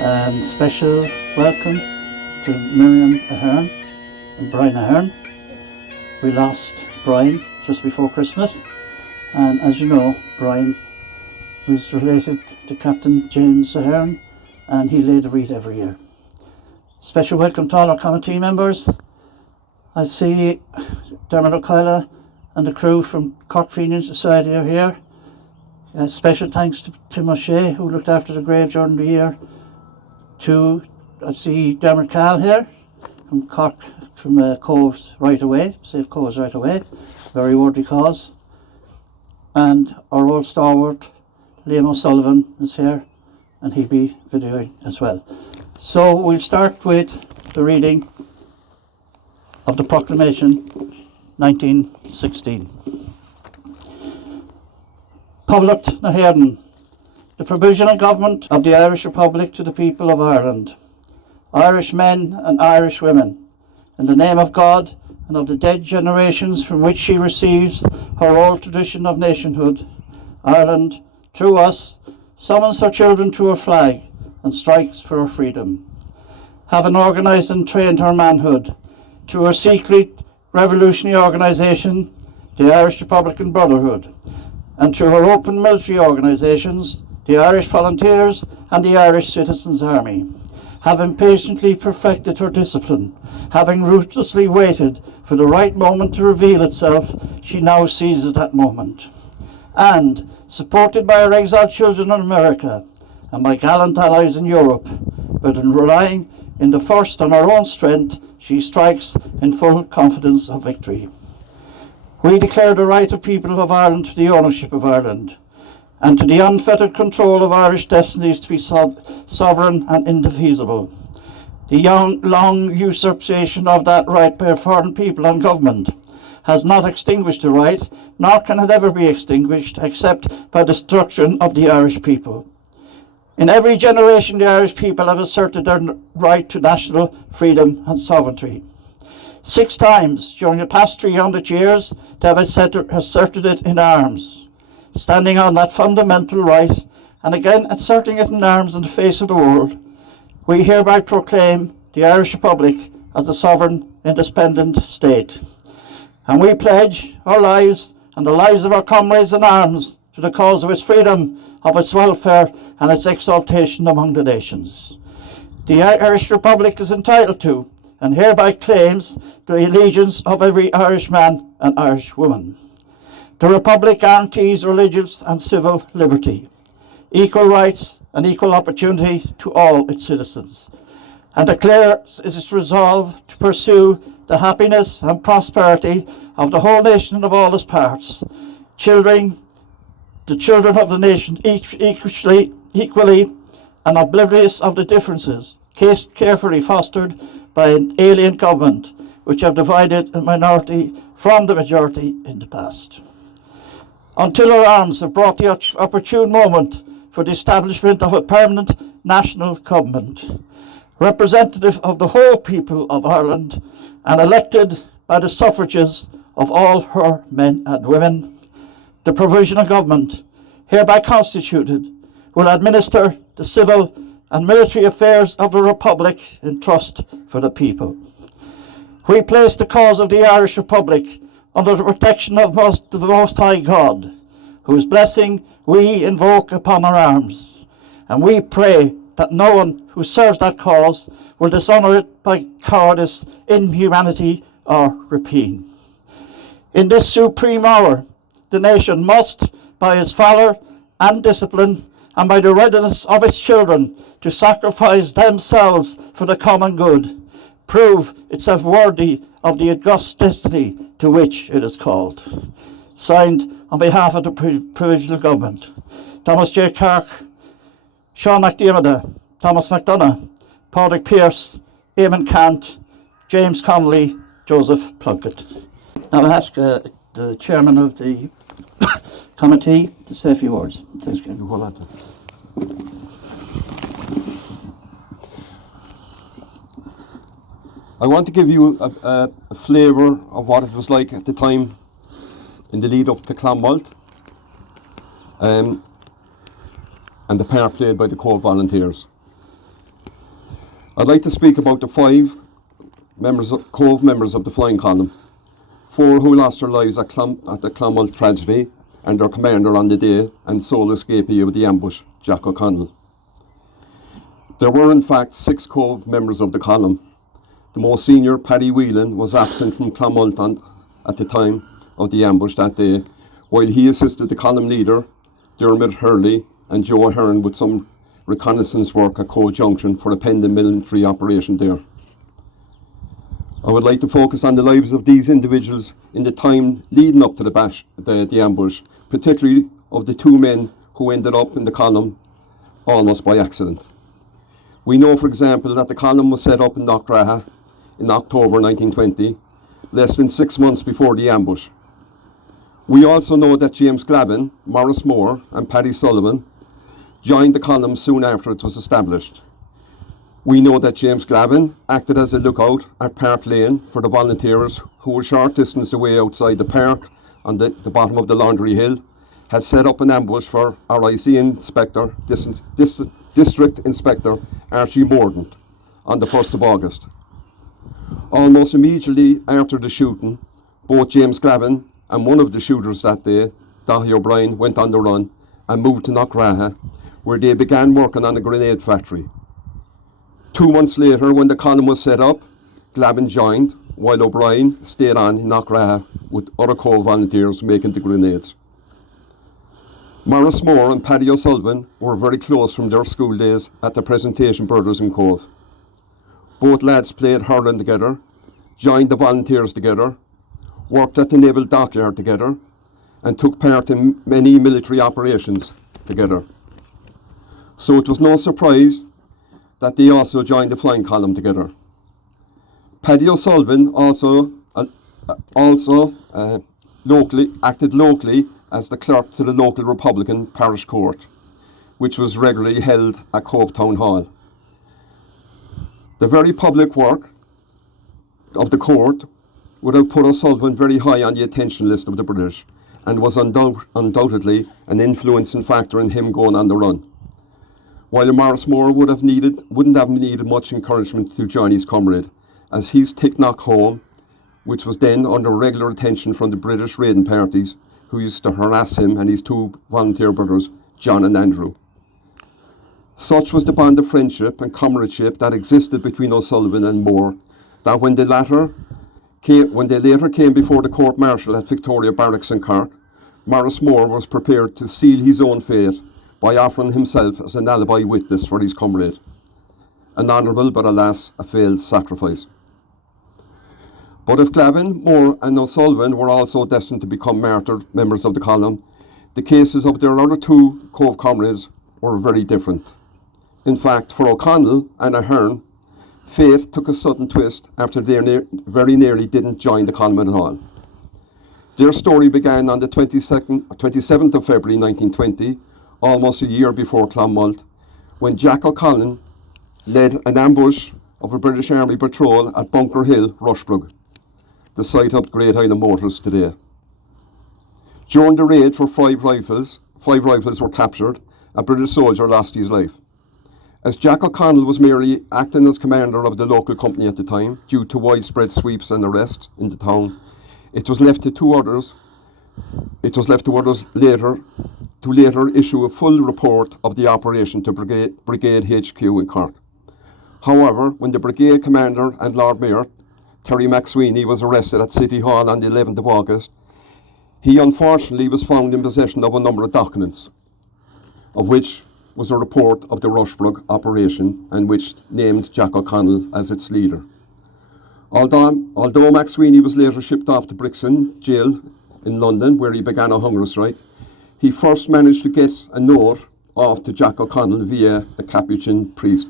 and special welcome to Miriam Aherne and Brian Aherne. We lost Brian just before Christmas, and as you know, Brian was related to Captain James Aherne, and he laid a wreath every year. Special welcome to all our committee members. I see Dermot O'Kyle and the crew from Cork Fenian Society are here. Special thanks to Tim O'Shea, who looked after the grave during the year. I see Dermot Cal here from Cork, from Cobh's Right Away, Save Cobh's Right Away, very worthy cause. And our old stalwart, Liam O'Sullivan, is here, and he'll be videoing as well. So we'll start with the reading of the Proclamation 1916. Public na Aherne, the provisional government of the Irish Republic to the people of Ireland, Irish men and Irish women, in the name of God and of the dead generations from which she receives her old tradition of nationhood, Ireland, through us, summons her children to her flag and strikes for her freedom. Having organised and trained her manhood through her secret revolutionary organisation, the Irish Republican Brotherhood, and through her open military organisations, the Irish Volunteers and the Irish Citizens' Army, having patiently perfected her discipline, having ruthlessly waited for the right moment to reveal itself, she now seizes that moment. And, supported by her exiled children in America and by gallant allies in Europe, but in relying in the first on her own strength, she strikes in full confidence of victory. We declare the right of people of Ireland to the ownership of Ireland, and to the unfettered control of Irish destinies to be sovereign and indefeasible. The long usurpation of that right by a foreign people and government has not extinguished the right, nor can it ever be extinguished, except by destruction of the Irish people. In every generation, the Irish people have asserted their right to national freedom and sovereignty. 6 times during the past 300 years, they have asserted it in arms, standing on that fundamental right, and again asserting it in arms in the face of the world. We hereby proclaim the Irish Republic as a sovereign, independent state. And we pledge our lives and the lives of our comrades in arms to the cause of its freedom, of its welfare, and its exaltation among the nations. The Irish Republic is entitled to, and hereby claims, the allegiance of every Irishman and Irish woman. The Republic guarantees religious and civil liberty, equal rights and equal opportunity to all its citizens, and declares its resolve to pursue the happiness and prosperity of the whole nation and of all its parts, the children of the nation equally and oblivious of the differences carefully fostered by an alien government which have divided a minority from the majority in the past. Until our arms have brought the opportune moment for the establishment of a permanent national government, representative of the whole people of Ireland and elected by the suffrages of all her men and women, the provisional government, hereby constituted, will administer the civil and military affairs of the Republic in trust for the people. We place the cause of the Irish Republic under the protection of the Most High God, whose blessing we invoke upon our arms, and we pray that no one who serves that cause will dishonour it by cowardice, inhumanity, or rapine. In this supreme hour, the nation must, by its valour and discipline, and by the readiness of its children to sacrifice themselves for the common good, prove itself worthy of the august destiny to which it is called. Signed on behalf of the Provisional Government, Thomas J. Cork, Sean McDiarmid, Thomas McDonough, Padraig Pearse, Eamon Cant, James Connolly, Joseph Plunkett. Now I ask the chairman of the committee to say a few words. Thanks, Ken. I want to give you a flavour of what it was like at the time in the lead up to Clonmalt, and the part played by the Cobh volunteers. I'd like to speak about the 5 Cobh members of the flying column, 4 who lost their lives at the Clonmel tragedy, and their commander on the day and sole escapee of the ambush, Jack O'Connell. There were in fact 6 Cobh members of the column. The most senior, Paddy Whelan, was absent from Clonmel at the time of the ambush that day, while he assisted the column leader, Dermot Hurley, and Joe Aherne with some reconnaissance work at Cobh Junction for a pending military operation there. I would like to focus on the lives of these individuals in the time leading up to the ambush, particularly of the 2 men who ended up in the column almost by accident. We know, for example, that the column was set up in Knockgraha in October 1920, less than 6 months before the ambush. We also know that James Glavin, Maurice Moore and Paddy Sullivan joined the column soon after it was established. We know that James Glavin acted as a lookout at Park Lane for the volunteers who were short distance away outside the park on the bottom of the Laundry Hill, had set up an ambush for RIC Inspector, District Inspector Archie Mordaunt on the 1st of August. Almost immediately after the shooting, both James Glavin and one of the shooters that day, Daithí O'Brien, went on the run and moved to Knockgraha, where they began working on a grenade factory. 2 months later, when the column was set up, Glavin joined, while O'Brien stayed on in Knockgraha with other Cobh volunteers making the grenades. Maurice Moore and Paddy O'Sullivan were very close from their school days at the Presentation Brothers in Cobh. Both lads played hurling together, joined the volunteers together, worked at the Naval Dockyard together, and took part in many military operations together. So it was no surprise that they also joined the flying column together. Paddy O'Sullivan acted locally as the clerk to the local Republican parish court, which was regularly held at Cobh Town Hall. The very public work of the court would have put O'Sullivan very high on the attention list of the British, and was undoubtedly an influencing factor in him going on the run. While Maurice Moore wouldn't have needed much encouragement to join his comrade, as his Ticknock home, which was then under regular attention from the British raiding parties, who used to harass him and his 2 volunteer brothers, John and Andrew. Such was the bond of friendship and comradeship that existed between O'Sullivan and Moore, that when they later came before the court-martial at Victoria Barracks in Cork, Maurice Moore was prepared to seal his own fate by offering himself as an alibi witness for his comrade. An honourable, but alas, a failed sacrifice. But if Glavin, Moore and O'Sullivan were also destined to become martyred members of the column, the cases of their other 2 Cobh comrades were very different. In fact, for O'Connell and Aherne, fate took a sudden twist after they very nearly didn't join the column at all. Their story began on the 27th of February 1920, almost a year before Clonmel, when Jack O'Connell led an ambush of a British Army patrol at Bunker Hill, Rushbrook, the site of Great Highland Motors today. During the raid for 5 rifles were captured. A British soldier lost his life. As Jack O'Connell was merely acting as commander of the local company at the time, due to widespread sweeps and arrests in the town, it was left to others later issue a full report of the operation to Brigade HQ in Cork. However, when the brigade commander and Lord Mayor, Terry McSweeney, was arrested at City Hall on the 11th of August, he unfortunately was found in possession of a number of documents, of which was a report of the Rushbrook operation, and which named Jack O'Connell as its leader. Although McSweeney was later shipped off to Brixton Jail in London, where he began a hunger strike, he first managed to get a note off to Jack O'Connell via a Capuchin priest.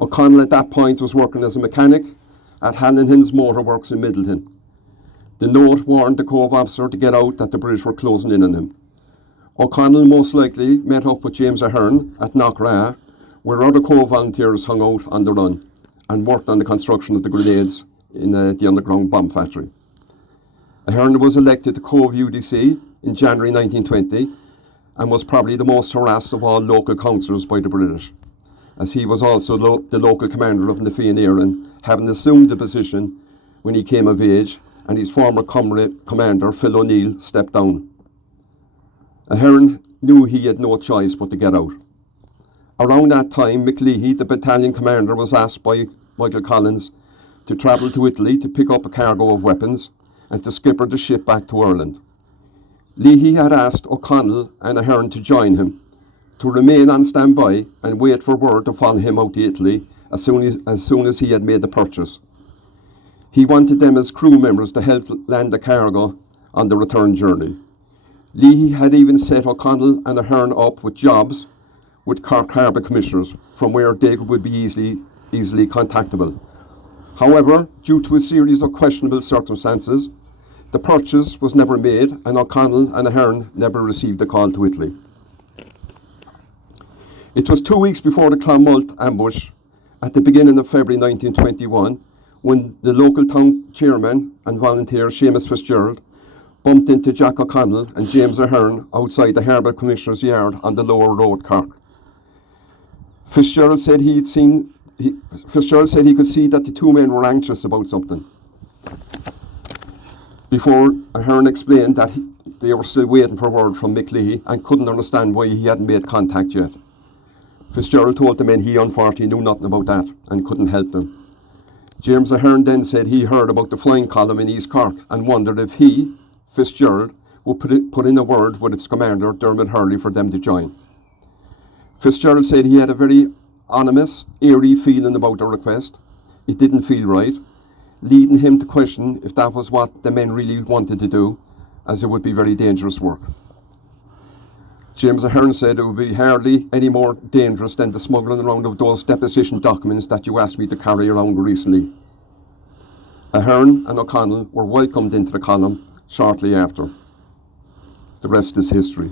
O'Connell at that point was working as a mechanic at Hanlon's Motor Works in Middleton. The note warned the Cobh officer to get out, that the British were closing in on him. O'Connell most likely met up with James Aherne at Knockgraha, where other Cobh volunteers hung out on the run and worked on the construction of the grenades in the underground bomb factory. Aherne was elected to Cobh UDC in January 1920 and was probably the most harassed of all local councillors by the British. as he was also the local commander of the Aherne, having assumed the position when he came of age, and his former commander, Phil O'Neill, stepped down. Aherne knew he had no choice but to get out. Around that time, McLeahy, the battalion commander, was asked by Michael Collins to travel to Italy to pick up a cargo of weapons and to skipper the ship back to Ireland. Leahy had asked O'Connell and Aherne to join him, to remain on standby and wait for word to follow him out to Italy as soon as he had made the purchase. He wanted them as crew members to help land the cargo on the return journey. Leahy had even set O'Connell and Aherne up with jobs with Cork Harbour Commissioners, from where they would be easily contactable. However, due to a series of questionable circumstances, the purchase was never made, and O'Connell and Aherne never received a call to Italy. It was 2 weeks before the Clonmalt ambush, at the beginning of February 1921, when the local town chairman and volunteer Seamus Fitzgerald bumped into Jack O'Connell and James Aherne outside the Harbour Commissioner's Yard on the Lower Road, Cork. Fitzgerald said he could see that the two men were anxious about something, before Aherne explained that they were still waiting for word from McLeahy and couldn't understand why he hadn't made contact yet. Fitzgerald told the men he unfortunately knew nothing about that and couldn't help them. James Aherne then said he heard about the flying column in East Cork and wondered if he, Fitzgerald, would put in a word with its commander, Dermot Hurley, for them to join. Fitzgerald said he had a very ominous, eerie feeling about the request. It didn't feel right, leading him to question if that was what the men really wanted to do, as it would be very dangerous work. James Aherne said it would be hardly any more dangerous than the smuggling around of those deposition documents that you asked me to carry around recently. Aherne and O'Connell were welcomed into the column shortly after. The rest is history.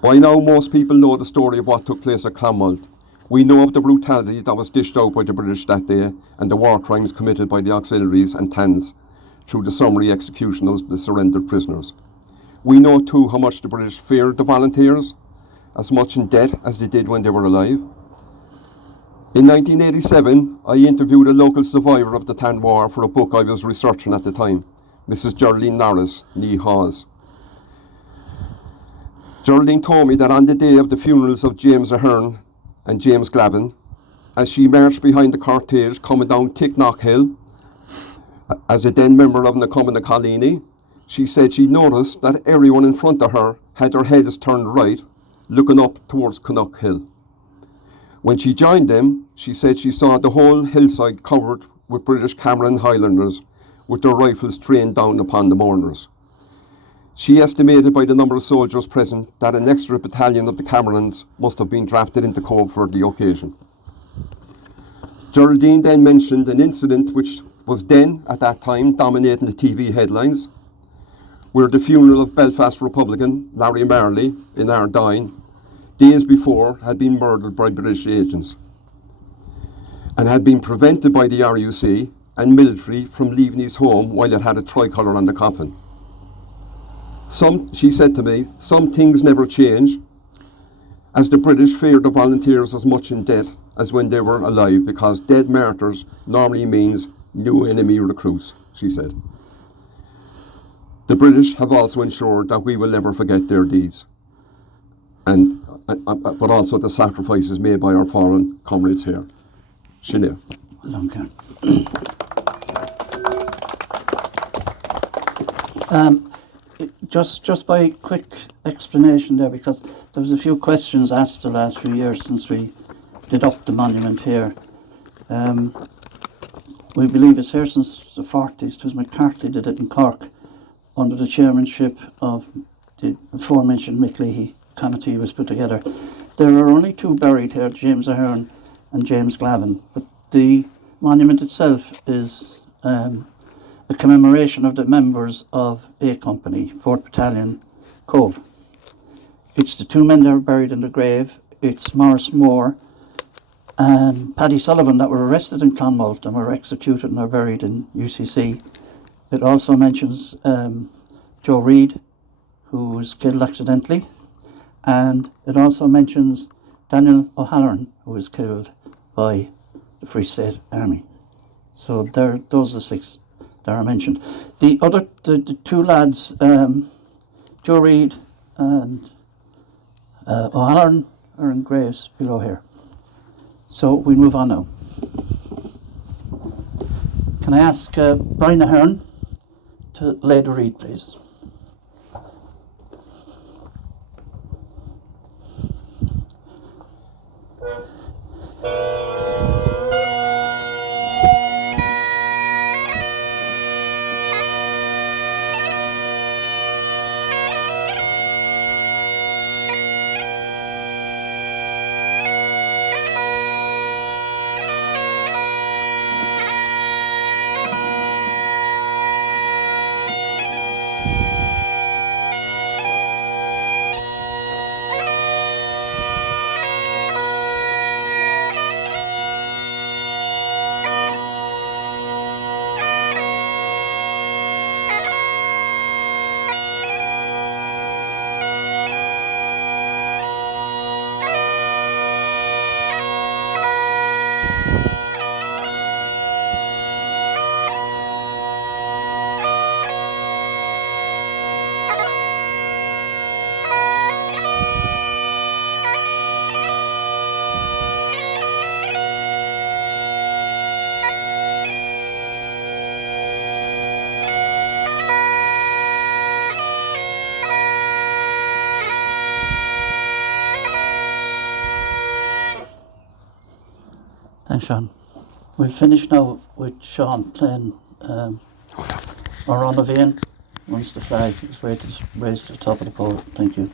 By now, most people know the story of what took place at Clonmalt. We know of the brutality that was dished out by the British that day and the war crimes committed by the auxiliaries and TANs through the summary execution of the surrendered prisoners. We know too how much the British feared the volunteers, as much in death as they did when they were alive. In 1987, I interviewed a local survivor of the TAN War for a book I was researching at the time, Mrs. Geraldine Norris, née Hawes. Geraldine told me that on the day of the funerals of James Aherne and James Glavin, as she marched behind the cortege coming down Ticknock Hill, as a then member of the Cumann na Colony, she said she noticed that everyone in front of her had their heads turned right, looking up towards Connaught Hill. When she joined them, she said she saw the whole hillside covered with British Cameron Highlanders with their rifles trained down upon the mourners. She estimated by the number of soldiers present that an extra battalion of the Camerons must have been drafted into Cobh for the occasion. Geraldine then mentioned an incident which was then, at that time, dominating the TV headlines, where the funeral of Belfast Republican Larry Marley in Ardine, days before, had been murdered by British agents and had been prevented by the RUC and military from leaving his home while it had a tricolour on the coffin. She said to me, some things never change, as the British feared the volunteers as much in death as when they were alive, because dead martyrs normally means new enemy recruits, she said. The British have also ensured that we will never forget their deeds, but also the sacrifices made by our fallen comrades here. Sinead. Just by quick explanation there, because there was a few questions asked the last few years since we did up the monument here. We believe it's here since the 40s. It was McCarthy did it in Cork under the chairmanship of the aforementioned McLeahy committee was put together. There are only two buried here, James Aherne and James Glavin, but the monument itself is a commemoration of the members of A Company, 4th Battalion, Cobh. It's the two men that are buried in the grave. It's Maurice Moore and Paddy Sullivan that were arrested in Clonmalt and were executed and are buried in UCC. It also mentions Joe Reid, who was killed accidentally, and it also mentions Daniel O'Halloran, who was killed by the Free State Army. So those are the 6 that are mentioned. The other, the 2 lads, Joe Reid and O'Halloran, are in graves below here. So we move on now. Can I ask Brian Aherne to lay the reed, please? Thanks, Sean. We'll finish now with Sean playing Around the Vein once the flag is raised to the top of the pole. Thank you.